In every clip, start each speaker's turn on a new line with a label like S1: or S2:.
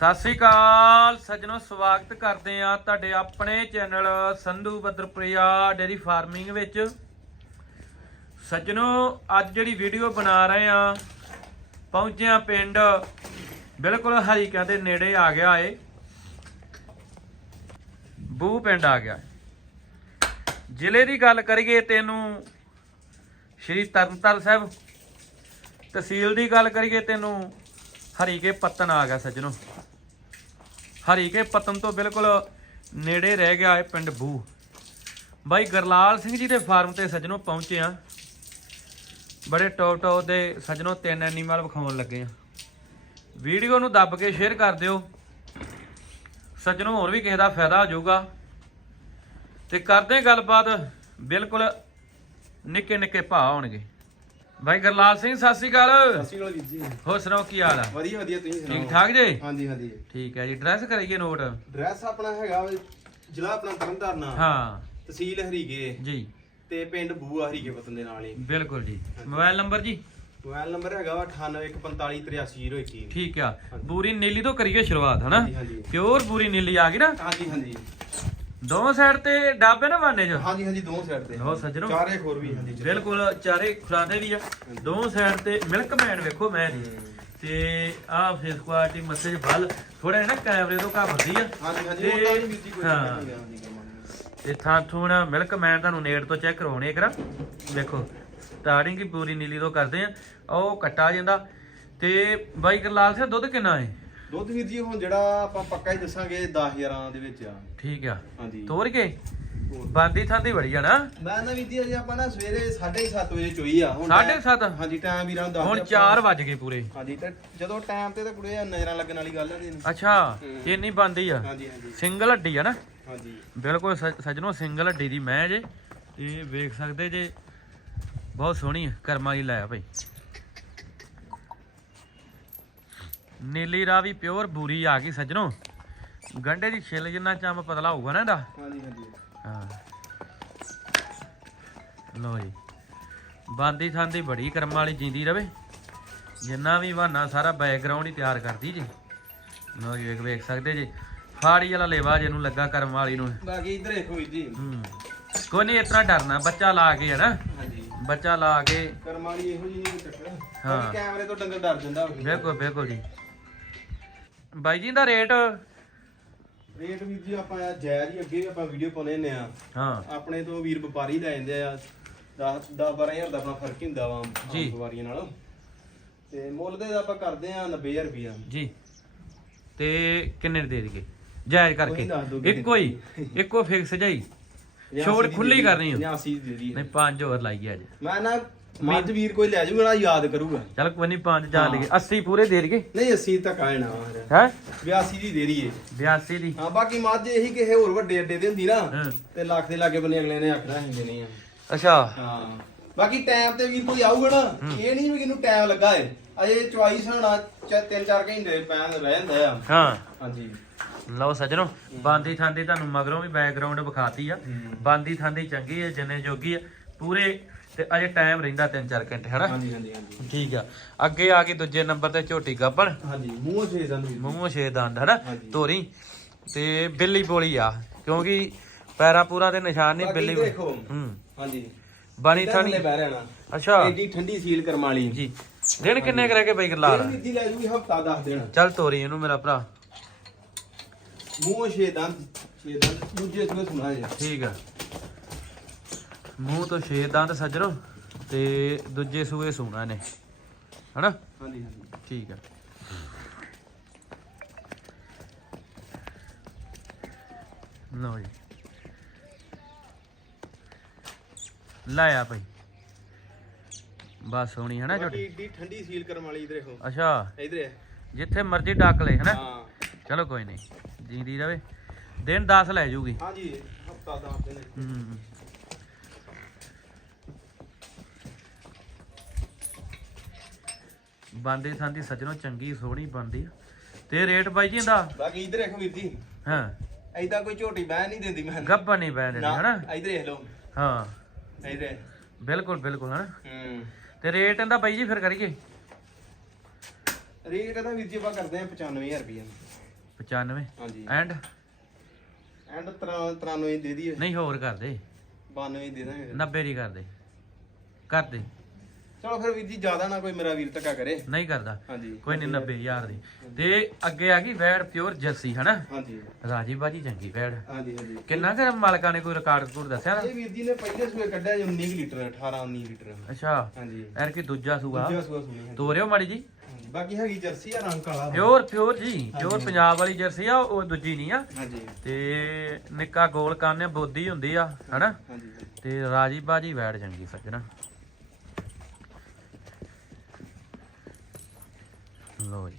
S1: ਸਤਿ ਸ੍ਰੀ ਅਕਾਲ, ਸੱਜਣੋ, ਸਵਾਗਤ ਕਰਦੇ ਆ ਤੁਹਾਡੇ ਆਪਣੇ ਚੈਨਲ ਸੰਧੂ ਬੱਦਰਪ੍ਰਿਆ ਡੇਰੀ ਫਾਰਮਿੰਗ ਵਿੱਚ। ਸੱਜਣੋ, ਅੱਜ ਜਿਹੜੀ ਵੀਡੀਓ ਬਣਾ ਰਹੇ ਆ ਪਹੁੰਚਿਆ ਪਿੰਡ, ਬਿਲਕੁਲ ਹਰੀਕਿਆਂ ਦੇ ਨੇੜੇ ਆ ਗਿਆ ਏ। ਬੂ ਪਿੰਡ ਆ ਗਿਆ। ਜ਼ਿਲ੍ਹੇ ਦੀ ਗੱਲ ਕਰੀਏ ਤੈਨੂੰ, ਸ਼੍ਰੀ ਤਰਨਤਾਰਨ ਸਾਹਿਬ, ਤਹਿਸੀਲ ਦੀ ਗੱਲ ਕਰੀਏ ਤੈਨੂੰ ਹਰੀਕੇ ਪੱਤਨ ਆ ਗਿਆ ਸੱਜਣੋ। ਹਰੀਕੇ ਪਤਨ ਤੋਂ ਬਿਲਕੁਲ ਨੇੜੇ ਰਹਿ ਗਿਆ ਹੈ ਪਿੰਡ ਬੂ। ਬਾਈ ਗਰਲਾਲ ਸਿੰਘ ਜੀ ਦੇ ਫਾਰਮ ਤੇ ਸੱਜਣੋ ਪਹੁੰਚੇ ਆ ਬੜੇ ਟੌਪ ਟੌਪ ਦੇ ਸੱਜਣੋ ਤਿੰਨ ਐਨੀਮਲ ਵਿਖਾਉਣ ਲੱਗੇ ਆ ਵੀਡੀਓ ਨੂੰ ਦੱਬ ਕੇ ਸ਼ੇਅਰ ਕਰ ਦਿਓ। ਸੱਜਣੋ ਹੋਰ ਵੀ ਕਿਸੇ ਦਾ ਫਾਇਦਾ ਹੋ ਜਾਊਗਾ। ਤੇ ਕਰਦੇ ਗੱਲਬਾਤ। ਬਿਲਕੁਲ ਨਿੱਕੇ ਨਿੱਕੇ ਭਾਅ ਹੋਣਗੇ। ਬਾਈ ਗਰਲਾਲ ਸਿੰਘ ਸਤਿ ਸ਼੍ਰੀ ਅਕਾਲ।
S2: ਸਤਿ ਸ਼੍ਰੀ ਅਕਾਲ ਵੀਰ ਜੀ।
S1: ਹੋਰ ਸੁਣਾਓ ਕੀ ਹਾਲ ਆ?
S2: ਵਧੀਆ ਵਧੀਆ ਤੁਸੀਂ ਸੁਣਾਓ?
S1: ਠੀਕ ਠਾਕ ਜੇ?
S2: ਹਾਂਜੀ ਹਾਂਜੀ।
S1: ਠੀਕ ਹੈ ਜੀ ਡਰੈਸ ਕਰਾਈਏ ਨੋਟ
S2: ਡਰੈਸ ਆਪਣਾ ਹੈਗਾ ਵਾ ਜ਼ਿਲ੍ਹਾ ਆਪਣਾ ਤਰਨਤਾਰਨ
S1: ਹਾਂ।
S2: ਤਹਿਸੀਲ ਹਰੀਕੇ।
S1: ਜੀ।
S2: ਤੇ ਪਿੰਡ ਬੂਆ ਹਰੀਕੇ ਪਤਨ ਦੇ ਨਾਲ ਹੀ।
S1: ਬਿਲਕੁਲ ਜੀ। ਮੋਬਾਈਲ ਨੰਬਰ ਜੀ?
S2: ਮੋਬਾਈਲ ਨੰਬਰ ਹੈਗਾ ਵਾ 9815483021
S1: ਠੀਕ ਆ। ਬੂਰੀ ਨੀਲੀ ਤੋਂ ਕਰੀਏ ਸ਼ੁਰੂਆਤ ਹਨਾ?
S2: ਹਾਂਜੀ ਹਾਂਜੀ।
S1: ਪਿਓਰ ਬੂਰੀ ਨੀਲੀ ਆ ਗਈ ਨਾ?
S2: ਹਾਂਜੀ ਹਾਂਜੀ।
S1: ਦੋਵਾਂ ਸਾਈਡ ਤੇ ਡਾਬੇ ਨਾ ਬਾਨੇ ਜੋ
S2: ਹਾਂਜੀ ਹਾਂਜੀ ਦੋ ਸਾਈਡ ਤੇ।
S1: ਲਓ ਸੱਜਣੋ।
S2: ਚਾਰੇ ਖੋਰ ਵੀ ਹਾਂਜੀ
S1: ਬਿਲਕੁਲ ਚਾਰੇ ਖੁਰਾਦੇ ਵੀ ਆ। ਦੋਵਾਂ ਸਾਈਡ ਤੇ ਮਿਲਕ ਮੈਨ ਵੇਖੋ ਮੈਂ।
S2: ਹੂੰ।
S1: ਤੇ ਆਹ ਫੇਸ ਕੁਆਲਿਟੀ ਮੱਥੇ 'ਚ ਫਲ ਥੋੜਾ ਨਾ ਕੈਮਰੇ ਤੋਂ ਘੱਟਦੀ ਆ।
S2: ਹਾਂਜੀ ਹਾਂਜੀ ਉਹ ਤਾਂ ਨਹੀਂ ਵੀਰ ਜੀ ਕੋਈ
S1: ਹਾਂ।
S2: ਚੱਕਰ ਨਹੀਂ ਹਾਂਜੀ ਕਰਵਾਉਣੀ।
S1: ਤੇ ਥਾਂ ਥੂਣਾ ਮਿਲਕ ਮੈਨ ਤੁਹਾਨੂੰ ਨੇੜ ਤੋਂ ਚੈੱਕ ਕਰਾਉਣੇ ਕਰਾ ਵੇਖੋ ਸਟਾਰਟਿੰਗ ਹੀ ਪੂਰੀ ਨੀਲੀ ਤੋਂ ਕਰਦੇ ਆ। ਉਹ ਕੱਟਾ ਜਾਂਦਾ। ਤੇ ਬਾਈ ਗਰਲਾਲ ਸਿੰਘ ਦੁੱਧ ਕਿੰਨਾ ਹੈ?
S2: ਦੁੱਧ ਵੀਰ ਜੀ ਹੁਣ ਜਿਹੜਾ ਆਪਾਂ ਪੱਕਾ ਹੀ ਦੱਸਾਂਗੇ 10000 ਦੇ ਵਿੱਚ ਆ।
S1: ਠੀਕ ਆ।
S2: ਹਾਂਜੀ।
S1: ਤੋਰ ਕੇ। ਬਾਂਦੀ ਥਾਂ ਦੀ ਬੜੀ ਆ ਨਾ।
S2: ਮੈਂ ਨਾ ਵੀਰ ਜੀ ਅਜੇ ਆਪਾਂ ਨਾ ਸਵੇਰੇ 7:30 ਵਜੇ ਚੋਈ ਆ। ਹੁਣ
S1: ਸਾਢੇ
S2: time-
S1: ਸੱਤ?
S2: ਹਾਂਜੀ ਟਾਈਮ ਵੀਰਾਂ ਨੂੰ ਦੱਸ
S1: ਹੁਣ
S2: ਦਿਓ
S1: 4 ਵੱਜ ਗਏ ਪੂਰੇ।
S2: ਹਾਂਜੀ ਤੇ ਜਦੋਂ ਟਾਈਮ ਤੇ ਤਾਂ ਕੁੜੇ ਨਜ਼ਰਾਂ ਲੱਗਣ ਵਾਲੀ ਗੱਲ ਹੈ ਜੀ।
S1: ਅੱਛਾ। ਇੰਨੀ ਬੰਦੀ ਆ।
S2: ਹਾਂਜੀ ਹਾਂਜੀ।
S1: ਸਿੰਗਲ ਹੱਡੀ ਆ ਨਾ।
S2: ਹਾਂਜੀ।
S1: ਬਿਲਕੁਲ ਸੱਜ- ਸੱਜਣੋ ਸਿੰਗਲ ਹੱਡੀ ਦੀ ਮੈਂ ਜੇ ਇਹ ਵੇਖ ਸਕਦੇ ਜੇ। ਬਹੁਤ ਸੋਹਣੀ ਆ, ਕਰਮਾਂ ਦੀ ਲੈ ਆ ਭਾਈ। ਨੀਲੀ ਰਾਵੀ ਪਿਓਰ ਬੂਰੀ ਆ ਗਈ ਸੱਜਣੋ। ਗੰਡੇ ਦੀ ਛਿੱਲ ਜਿੰਨਾ ਚੰਮ ਪਤਲਾ ਹੋਊਗਾ ਨਾ ਇਹਦਾ।
S2: ਹਾਂਜੀ ਹਾਂਜੀ।
S1: ਹਾਂ। ਲੋ ਜੀ। ਬਾਂਦੀ ਥਾਂਦੀ ਬੜੀ ਕਰਮਾਂ ਵਾਲੀ ਜਿੰਦੀ ਰਵੇ। ਜਿੰਨਾ ਵੀ ਬਹਾਨਾ ਸਾਰਾ ਬੈਕਗ੍ਰਾਉਂਡ ਹੀ ਤਿਆਰ ਕਰਦੀ ਜੀ। ਲੋ ਜੀ ਵੇਖ ਵੇਖ ਸਕਦੇ ਜੀ। ਫਾੜੀ ਵਾਲਾ ਲੇਵਾ ਜਿਹਨੂੰ ਲੱਗਾ ਕਰਮ ਵਾਲੀ ਨੂੰ।
S2: ਬਾਕੀ ਇੱਧਰ ਦੇਖੋ ਜੀ।
S1: ਹੂੰ। ਕੋਈ ਨਹੀਂ ਇਤਨਾ ਡਰਨਾ ਬੱਚਾ ਲਾ ਕੇ ਹੈ ਨਾ।
S2: ਹਾਂਜੀ।
S1: ਬੱਚਾ ਲਾ ਕੇ।
S2: ਕਰਮਾਂ ਵਾਲੀ ਇਹੋ ਜਿਹੀ ਨਹੀਂ ਚੱਕਰ।
S1: ਹਾਂ।
S2: ਕੈਮਰੇ ਤੋਂ ਡੰਗਰ ਡਰ ਜਾਂਦਾ।
S1: ਬਿਲਕੁਲ ਬਿਲਕੁਲ ਜੀ। ਬਾਈ ਜੀ ਦਾ ਰੇਟ?
S2: ਰੇਟ ਵੀਰ ਜੀ ਆਪਾਂ ਆ ਜਾਇਜ਼ ਹੀ ਅੱਗੇ ਵੀ ਆਪਾਂ ਵੀਡੀਓ ਪਾਉਨੇ ਹੁੰਦੇ ਆ।
S1: ਹਾਂ।
S2: ਆਪਣੇ ਤੋਂ ਵੀਰ ਵਪਾਰੀ ਲੈ ਜਾਂਦੇ ਆ। 10 10 12000 ਦਾ ਆਪਣਾ ਫ਼ਰਕ ਹੀ ਹੁੰਦਾ ਵਾ ਆਮ
S1: ਜੀ।
S2: ਵਪਾਰੀਆਂ ਨਾਲੋਂ। ਤੇ ਮੁੱਲ ਦੇ ਆਪਾਂ ਕਰਦੇ ਆ 90000 ਰੁਪਿਆ
S1: ਜੀ। ਤੇ ਕਿੰਨੇ ਦੇ ਦੇਗੇ ਜਾਇਜ਼ ਕਰਕੇ।
S2: ਉਹੀ ਦੱਸ ਦਿਓ ਕਿੰਨੇ
S1: ਇੱਕੋ ਹੀ ਇੱਕੋ ਫਿਕਸ ਜਾਈ। ਛੋਟ ਖੁੱਲੀ ਕਰਨੀ ਆ।
S2: 89 ਦੀ ਦੇ ਦੀ
S1: ਨਹੀਂ ਪੰਜ ਹੋਰ ਲਾਈਏ ਅੱਜ।
S2: ਮੈਂ ਨਾ ਮੱਝ ਵੀਰ ਕੋਈ ਲੈ ਜਾਊਗਾ ਨਾ ਯਾਦ ਕਰੂਗਾ।
S1: ਚਲ ਕੋਈ ਨਹੀਂ ਪੰਜ ਜਾ ਲਈਏ 80 ਪੂਰੇ ਦੇ ਦੇਗੇ
S2: ਨਹੀਂ 80 ਤੱਕ ਨਾ
S1: ਹੈ?
S2: 82 ਦੀ ਦੇ ਦਈਏ।
S1: 82 ਦੀ।
S2: ਹਾਂ ਬਾਕੀ ਮੱਝ ਇਹੀ ਕਿਸੇ ਹੋਰ ਵੱਡੇ ਅੱਡੇ ਦੇ ਹੁੰਦੀ ਨਾ
S1: ਹਾਂ।
S2: ਤੇ ਲੱਖ ਦੇ ਲਾਗੇ ਬੰਨੇ ਅਗਲੇ ਨੇ ਆਖਣਾ ਹੁੰਦੇ ਨਹੀਂ ਆ।
S1: ਅੱਛਾ।
S2: ਹਾਂ। ਬਾਕੀ ਟਾਈਮ ਤੇ ਵੀਰ ਕੋਈ ਆਊਗਾ ਨਾ ਇਹ ਨਹੀਂ ਵੀ ਕਿਨੂੰ ਟਾਈਮ ਲੱਗਾ ਏ। ਅਜੇ ਚੁਆਈ ਸਾਣਾ ਤਿੰਨ ਚਾਰ ਘੰਟੇ ਪੈਣ ਰਹਿ ਜਾਂਦਾ ਆ।
S1: ਹਾਂ।
S2: ਹਾਂਜੀ।
S1: ਲਓ ਸੱਜਣੋ ਬਾਂਦੀ ਥਾਂਦੀ ਤੁਹਾਨੂੰ ਮਗਰੋਂ ਵੀ ਬੈਕਗ੍ਰਾਉਂਡ ਵਿਖਾਤੀ ਆ।
S2: ਹੂੰ।
S1: ਬਾਂਦੀ ਥਾਂਦੀ ਚੰਗੀ ਹੈ ਜਿੰਨੇ ਜੋਗੀ ਆ। ਪੂਰੇ ਤੇ ਅਜੇ ਟਾਈਮ ਰਹਿੰਦਾ 3-4 ਘੰਟੇ ਹਨਾ?
S2: ਹਾਂਜੀ ਹਾਂਜੀ ਹਾਂਜੀ।
S1: ਠੀਕ ਆ। ਅੱਗੇ ਆ ਗਈ ਦੂਜੇ ਨੰਬਰ ਤੇ ਝੋਟੀ ਗੱਬਣ
S2: ਹਾਂਜੀ ਮੂੰਹ ਛੇ ਦੰਦ ਵੀਰ
S1: ਮੂੰਹੋਂ ਛੇ ਦੰਦ ਹਨਾ। ਤੋਰੀ। ਤੇ ਬਿੱਲੀ ਬੋਲੀ ਆ ਕਿਉਂਕਿ ਪੈਰਾਂ ਪੂਰਾ ਦੇ ਨਿਸ਼ਾਨ ਨਹੀਂ
S2: ਬਾਕੀ
S1: ਬਿੱਲੀ
S2: ਦੇਖੋ
S1: ਹੂੰ।
S2: ਹਾਂਜੀ।
S1: ਬਣੀ ਥਾਣੀ
S2: ਬਹਿ ਰਹਿਣਾ?
S1: ਅੱਛਾ।
S2: ਏਡੀ ਠੰਡੀ ਸੀਲ ਕਰਮ ਵਾਲੀ।
S1: ਜੀ। ਦਿਨ ਕਿੰਨੇ ਕਰੇ ਕੇ ਬਈ ਗਲਾਲ
S2: ਵੀਰ ਜੀ ਲੈ ਜੂਗੀ ਹਫਤਾ ਦੱਸ ਦੇਣਾ
S1: ਚੱਲ ਤੋਰੀ ਇਹਨੂੰ ਮੇਰਾ ਭਰਾ।
S2: ਮੂੰਹ ਛੇ ਦੰਦ ਛੇ ਦੰਦ ਦੂਜੇ ਸੂਏ ਸੁਣਾ ਜੀ
S1: ਠੀਕ ਆ। ਮੂੰਹ ਤੋਂ ਛੇ ਦੰਦ ਸੱਜਣੋ ਤੇ ਦੂਜੇ ਸੂਏ ਸੂਣਾ ਨੇ। ਹਨਾ?
S2: ਹਾਂਜੀ ਹਾਂਜੀ।
S1: ਠੀਕ ਆ। ਲਓ ਜੀ। ਲਾਇਆ ਭਾਈ। ਬਸ ਹੋਣੀ ਹੈ ਨਾ
S2: ਬਾਕੀ
S1: ਛੋਟੀ
S2: ਏਡੀ ਠੰਡੀ ਸੀਲ ਕਰਮ ਵਾਲੀ ਇਧਰ ਦੇਖੋ।
S1: ਅੱਛਾ।
S2: ਇਧਰ
S1: ਜਿੱਥੇ ਮਰਜ਼ੀ ਡੱਕ ਲੈ ਹਨਾ?
S2: ਹਾਂ।
S1: ਚਲੋ ਕੋਈ ਨਹੀਂ। ਜਿੰਦੀ ਰਵੇ। ਦਿਨ 10 ਲੈ ਜੂਗੀ।
S2: ਹਾਂਜੀ ਹਫਤਾ ਦੱਸ ਦੇਣਾ
S1: ਹੂੰ। ਬੰਦੇ ਸੰਦੀ ਸੱਜਣੋ ਚੰਗੀ ਸੋਹਣੀ ਬੰਦੀ ਆ। ਤੇ ਰੇਟ ਬਾਈ ਜੀ ਇਹਦਾ?
S2: ਬਾਕੀ ਇਧਰ ਦੇਖੋ ਵੀਰ ਜੀ।
S1: ਹਾਂ।
S2: ਐਦਾਂ ਕੋਈ ਝੋਟੀ ਬਹਿ ਨਹੀਂ ਦਿੰਦੀ ਮੈਂ
S1: ਗੱਬਾ ਨਹੀਂ ਪੈ ਦਿੰਦੀ ਹਨਾ?
S2: ਇਧਰ ਦੇਖ ਲਓ।
S1: ਹਾਂ।
S2: ਇਧਰ।
S1: ਬਿਲਕੁਲ ਬਿਲਕੁਲ ਹਨਾ?
S2: ਹੂੰ।
S1: ਤੇ ਰੇਟ ਇਹਦਾ ਬਾਈ ਜੀ ਫਿਰ ਕਰੀਏ?
S2: ਰੇਟ ਇਹਦਾ ਵੀਰ ਜੀ ਆਪਾਂ ਕਰਦੇ ਆ 95000 ਰੁਪਏ
S1: 95
S2: ਹਾਂਜੀ।
S1: ਐਂਡ?
S2: ਐਂਡ 93 ਦੇ ਦਈਏ।
S1: ਨਹੀਂ ਹੋਰ ਕਰ ਦੇ।
S2: 92 ਦੇ ਦਾਂਗੇ
S1: 90 ਦੀ ਕਰ ਦੇ। ਕਰ ਦੇ।
S2: ਚਲੋ ਫਿਰ ਵੀਰ ਜੀ ਜ਼ਿਆਦਾ ਨਾ ਕੋਈ ਮੇਰਾ ਵੀਰ ਧੱਕਾ ਕਰੇ।
S1: ਨਹੀਂ ਕਰਦਾ।
S2: ਹਾਂਜੀ।
S1: ਕੋਈ ਨਹੀਂ 90000 ਦੀ। ਤੇ ਅੱਗੇ ਆ ਗਈ ਵੈੜ ਪਿਓਰ ਜਰਸੀ ਹਨਾ?
S2: ਹਾਂਜੀ।
S1: ਰਾਜੀ ਬਾਜੀ ਚੰਗੀ ਵੈੜ।
S2: ਹਾਂਜੀ ਹਾਂਜੀ।
S1: ਕਿੰਨਾ ਕਰ ਮਾਲਕਾਂ ਨੇ ਕੋਈ ਰਿਕਾਰਡ ਰਿਕੂਡ ਦੱਸਿਆ ਨਾ?
S2: ਇਹ ਵੀਰ ਜੀ ਨੇ ਪਹਿਲੇ ਸੂਏ ਕੱਢਿਆ ਜੀ 19 ਕੁ ਲੀਟਰ 18 19 ਲੀਟਰ।
S1: ਅੱਛਾ।
S2: ਹਾਂਜੀ।
S1: ਐਰ ਕੀ ਦੂਜਾ ਸੂਆ।
S2: ਦੂਜਾ ਸੂਆ ਹਾਂਜੀ।
S1: ਤੋਰਿਓ ਮਾੜੀ ਜੀ।
S2: ਬਾਕੀ ਹੈਗੀ ਜਰਸੀ ਆ ਰੰਗ ਕਾਲਾ
S1: ਪਿਓਰ ਪਿਓਰ ਜੀ। ਪਿਓਰ ਪੰਜਾਬ ਵਾਲੀ ਜਰਸੀ ਆ ਉਹ ਦੂਜੀ ਨਹੀਂ ਆ।
S2: ਹਾਂਜੀ।
S1: ਤੇ ਨਿੱਕਾ ਗੋਲ ਕਾਨੇ ਬੋਦੀ ਹੁੰਦੀ ਆ ਹਨਾ?
S2: ਹਾਂਜੀ।
S1: ਤੇ ਰਾਜੀ ਬਾਜੀ ਵੈੜ ਚੰਗੀ ਸੱਜਣਾ। ਲੋ ਜੀ।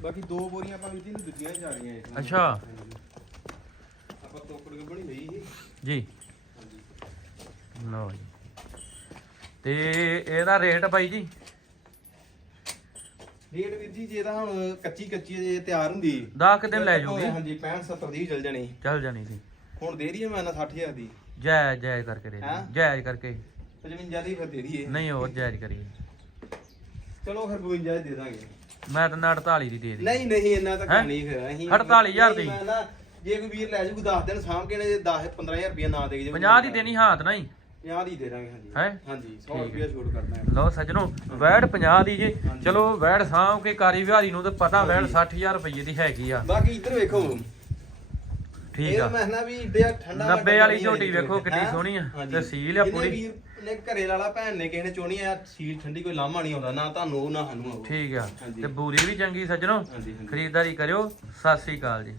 S2: ਬਾਕੀ ਦੋ ਬੋਰੀਆਂ ਆਪਾਂ ਜੀ ਨੂੰ ਦੂਜੀਆਂ ਹੀ ਜਾ ਰਹੀਆਂ ਇਹ।
S1: ਅੱਛਾ।
S2: ਆਪਾਂ ਤੋਕੜ ਬਣੀ ਲਈ ਸੀ।
S1: ਜੀ।
S2: ਹਾਂਜੀ।
S1: ਲੋ ਜੀ। ਤੇ ਇਹਦਾ ਰੇਟ ਬਾਈ ਜੀ?
S2: ਰੇਟ ਵੀਰ ਜੀ ਜੇ ਤਾਂ ਹੁਣ ਕੱਚੀ ਕੱਚੀ ਜੇ ਤਿਆਰ ਹੁੰਦੀ।
S1: 10 ਕੁ ਦਿਨ ਲੈ ਜਾਊਗੀ।
S2: ਹਾਂਜੀ 65 70 ਦੀ ਚੱਲ ਜਾਣੀ।
S1: ਚੱਲ ਜਾਣੀ ਸੀ
S2: ਹੁਣ ਦੇ ਰਹੀ ਹੈ ਮੈਂ ਨਾ 60000 ਦੀ।
S1: ਜਾਇਜ਼ ਜਾਇਜ਼ ਕਰਕੇ ਦੇ
S2: ਹੈਂ?
S1: ਦੇ ਜਾਇਜ਼ ਕਰਕੇ।
S2: 55 ਦੀ ਫਿਰ ਦੇ ਦਈਏ।
S1: ਨਹੀਂ ਹੋਰ ਜਾਇਜ਼ ਕਰੀਏ।
S2: ਚਲੋ ਫਿਰ 52 ਦੇ ਦਾਂਗੇ।
S1: ਮੈਂ ਤਾਂ ਨਾ 48 ਦੀ ਦੇ ਦੀ
S2: ਨਹੀਂ ਨਹੀਂ ਇੰਨਾ ਤਾਂ
S1: ਹੈਂ?
S2: ਨਹੀਂ ਫਿਰ ਅਸੀਂ
S1: 48,000 ਦੀ।
S2: ਮੈਂ ਨਾ ਜੇ ਕੋਈ ਵੀਰ ਲੈ ਜੂ 10 ਦਿਨ ਸਾਂਭ ਕੇ ਨੇ 10 15000 ਰੁਪਏ ਨਾ ਦੇ ਕੇ
S1: 50 ਦੀ ਦੇਣੀ ਹਾਂ ਤਾਂ ਨਹੀਂ।
S2: 50 ਦੀ ਦੇ ਦਾਂਗੇ ਹਾਂਜੀ।
S1: ਹੈਂ?
S2: ਹਾਂਜੀ 100
S1: ਠੀਕ
S2: ਰੁਪਏ ਛੋਟ ਕਰਦਾ ਹੈ।
S1: ਲਓ ਸੱਜਣੋ ਵੈੜ 50 ਦੀ ਜੇ।
S2: ਹਾਂਜੀ।
S1: ਚਲੋ ਵੈੜ ਸਾਂਭ ਕੇ ਕਾਰੀ ਵਿਹਾਰੀ ਨੂੰ ਤਾਂ ਪਤਾ ਵੈੜ 60000 ਰੁਪਏ ਦੀ ਹੈਗੀ ਆ।
S2: ਬਾਕੀ ਇੱਧਰ ਵੇਖੋ
S1: ਠੀਕ
S2: ਇਹ
S1: ਆ।
S2: ਮੈਂ ਨਾ ਵੀ ਠੰਡਾ
S1: 90 ਵਾਲੀ ਝੋਟੀ ਵੇਖੋ ਕਿੰਨੀ ਸੋਹਣੀ ਆ ਤੇ ਸੀਲ ਆ ਪੂਰੀ।
S2: ਨੇ ਘਰੇ ਵਾਲਾ ਭੈਣ ਨੇ ਕਿਸੇ ਨੇ ਚੋਣੀ ਆ ਸੀਲ ਠੰਡੀ ਕੋਈ ਲਾਮਾ ਨਹੀਂ ਆਉਂਦਾ ਨਾ ਤੁਹਾਨੂੰ ਉਹ, ਨਾ ਸਾਨੂੰ
S1: ਠੀਕ ਆ। ਤੇ ਬੂਰੀ ਵੀ ਚੰਗੀ ਸੱਜਣੋ। ਖਰੀਦਦਾਰੀ ਕਰਿਓ। ਸਤਿ ਸ੍ਰੀ ਅਕਾਲ ਜੀ।